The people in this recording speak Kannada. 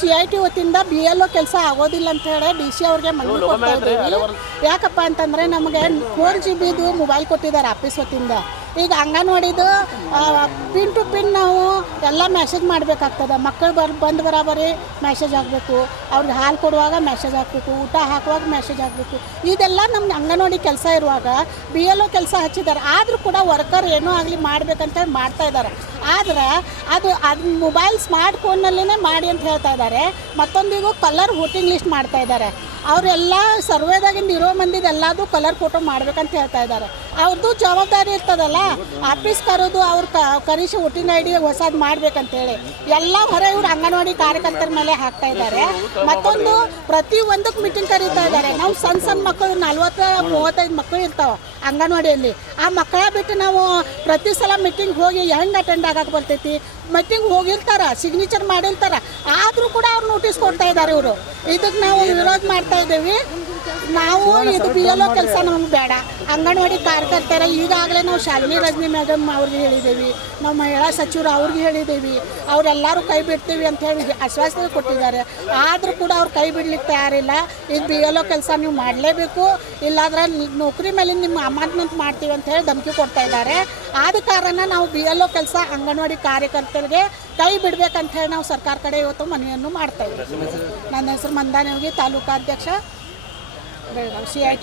CIT ವತಿಯಿಂದ BLO ಕೆಲಸ ಆಗೋದಿಲ್ಲ ಅಂತ ಹೇಳಿ DC ಅವ್ರಿಗೆ ಮನವಿ ಕೊಡ್ತಾ ಇದ್ದೀವಿ. ಯಾಕಪ್ಪ ಅಂತಂದರೆ ನಮಗೆ 4GB ಮೊಬೈಲ್ ಕೊಟ್ಟಿದ್ದಾರೆ ಆಫೀಸ್ ವತಿಯಿಂದ. ಈಗ ಅಂಗನವಾಡಿದು ಪಿನ್ ಟು ಪಿನ್ ನಾವು ಎಲ್ಲ ಮೆಸೇಜ್ ಮಾಡಬೇಕಾಗ್ತದೆ. ಮಕ್ಕಳು ಬಂದು ಬರಾಬರಿ ಮೆಸೇಜ್ ಆಗಬೇಕು, ಅವ್ರಿಗೆ ಹಾಲು ಕೊಡುವಾಗ ಮೆಸೇಜ್ ಹಾಕಬೇಕು, ಊಟ ಹಾಕುವಾಗ ಮೆಸೇಜ್ ಆಗಬೇಕು. ಇದೆಲ್ಲ ನಮ್ಮ ಅಂಗನವಾಡಿ ಕೆಲಸ ಇರುವಾಗ BLO ಕೆಲಸ ಹಚ್ಚಿದ್ದಾರೆ. ಆದರೂ ಕೂಡ ವರ್ಕರ್ ಏನೋ ಆಗಲಿ ಮಾಡಬೇಕಂತ ಮಾಡ್ತಾ ಇದ್ದಾರೆ. ಆದರೆ ಅದು ಮೊಬೈಲ್ ಸ್ಮಾರ್ಟ್ ಫೋನ್ನಲ್ಲೇ ಮಾಡಿ ಅಂತ ಹೇಳ್ತಾ ಇದ್ದಾರೆ. ಮತ್ತೊಂದಿಗೂ ಕಲರ್ ವೋಟಿಂಗ್ ಲಿಸ್ಟ್ ಮಾಡ್ತಾ ಇದ್ದಾರೆ. ಅವರೆಲ್ಲ ಸರ್ವೇದಾಗಿಂದ ಇರೋ ಮಂದಿದು ಎಲ್ಲದೂ ಕಲರ್ ಫೋಟೋ ಮಾಡ್ಬೇಕಂತ ಹೇಳ್ತಾ ಇದ್ದಾರೆ. ಅವ್ರದ್ದು ಜವಾಬ್ದಾರಿ ಇರ್ತದಲ್ಲ, ಆಫೀಸ್ ಕರೋದು ಅವ್ರು ಕನಿಷ್ಠ ವೋಟಿಂಗ್ ID ಹೊಸದು ಮಾಡ್ಬೇಕಂತೇಳಿ ಎಲ್ಲ ಹೊರ ಇವ್ರು ಅಂಗನವಾಡಿ ಕಾರ್ಯಕರ್ತರ ಮೇಲೆ ಹಾಕ್ತಾ ಇದ್ದಾರೆ. ಮತ್ತೊಂದು ಪ್ರತಿಯೊಂದಕ್ಕೆ ಮೀಟಿಂಗ್ ಕರೀತಾ ಇದ್ದಾರೆ. ನಾವು ಸಣ್ಣ ಮಕ್ಕಳು 40-35 ಮಕ್ಕಳು ಇರ್ತಾವೆ ಅಂಗನವಾಡಿಯಲ್ಲಿ. ಆ ಮಕ್ಕಳ ಬಿಟ್ಟು ನಾವು ಪ್ರತಿ ಸಲ ಮೀಟಿಂಗ್ ಹೋಗಿ ಹೆಂಗೆ ಅಟೆಂಡ್ ಆಗಕ್ಕೆ ಬರ್ತೈತಿ? ಮೀಟಿಂಗ್ ಹೋಗಿರ್ತಾರೆ, ಸಿಗ್ನೇಚರ್ ಮಾಡಿರ್ತಾರೆ, ಆದರೂ ಕೂಡ ಅವ್ರು ನೋಟಿಸ್ ಕೊಡ್ತಾ ಇದ್ದಾರೆ. ಇವರು ಇದಕ್ಕೆ ನಾವು ವಿರೋಧ ಮಾಡ್ತಾ ಇದ್ದೀವಿ. ನಾವು ಇದು BLO ಕೆಲಸ ನಮ್ಗೆ ಬೇಡ. ಅಂಗನವಾಡಿ ಕಾರ್ಯಕರ್ತರ ಈಗಾಗಲೇ ನಾವು ಶಾಲಿನಿ ರಜನಿ ಮೇಡಮ್ ಅವ್ರಿಗೆ ಹೇಳಿದ್ದೀವಿ, ನಾವು ಮಹಿಳಾ ಸಚಿವರು ಅವ್ರಿಗೆ ಹೇಳಿದ್ದೀವಿ. ಅವರೆಲ್ಲರೂ ಕೈ ಬಿಡ್ತೀವಿ ಅಂತ ಹೇಳಿ ಆಶ್ವಾಸನೆ ಕೊಟ್ಟಿದ್ದಾರೆ. ಆದರೂ ಕೂಡ ಅವ್ರು ಕೈ ಬಿಡ್ಲಿಕ್ಕೆ ತಯಾರಿಲ್ಲ. ಇದು BLO ಕೆಲಸ ನೀವು ಮಾಡಲೇಬೇಕು, ಇಲ್ಲಾಂದ್ರೆ ನೌಕರಿ ಮೇಲೆ ನಿಮ್ಮ ಅಮಾನತ್ ಮಾಡ್ತೀವಿ ಅಂತ ಹೇಳಿ ಧಮಕಿ ಕೊಡ್ತಾ ಇದ್ದಾರೆ. ಆದ ಕಾರಣ ನಾವು BLO ಕೆಲಸ ಅಂಗನವಾಡಿ ಕಾರ್ಯಕರ್ತರಿಗೆ ಕೈ ಬಿಡಬೇಕಂತ ಹೇಳಿ ನಾವು ಸರ್ಕಾರ ಕಡೆ ಇವತ್ತು ಮನವಿಯನ್ನು ಮಾಡ್ತಾ ಇದ್ದೀವಿ. ನನ್ನ ಹೆಸರು ಮಂದಾನೇವ್ಗಿ, ತಾಲೂಕಾಧ್ಯಕ್ಷ ಬೆಳಗಾವಿ CIT.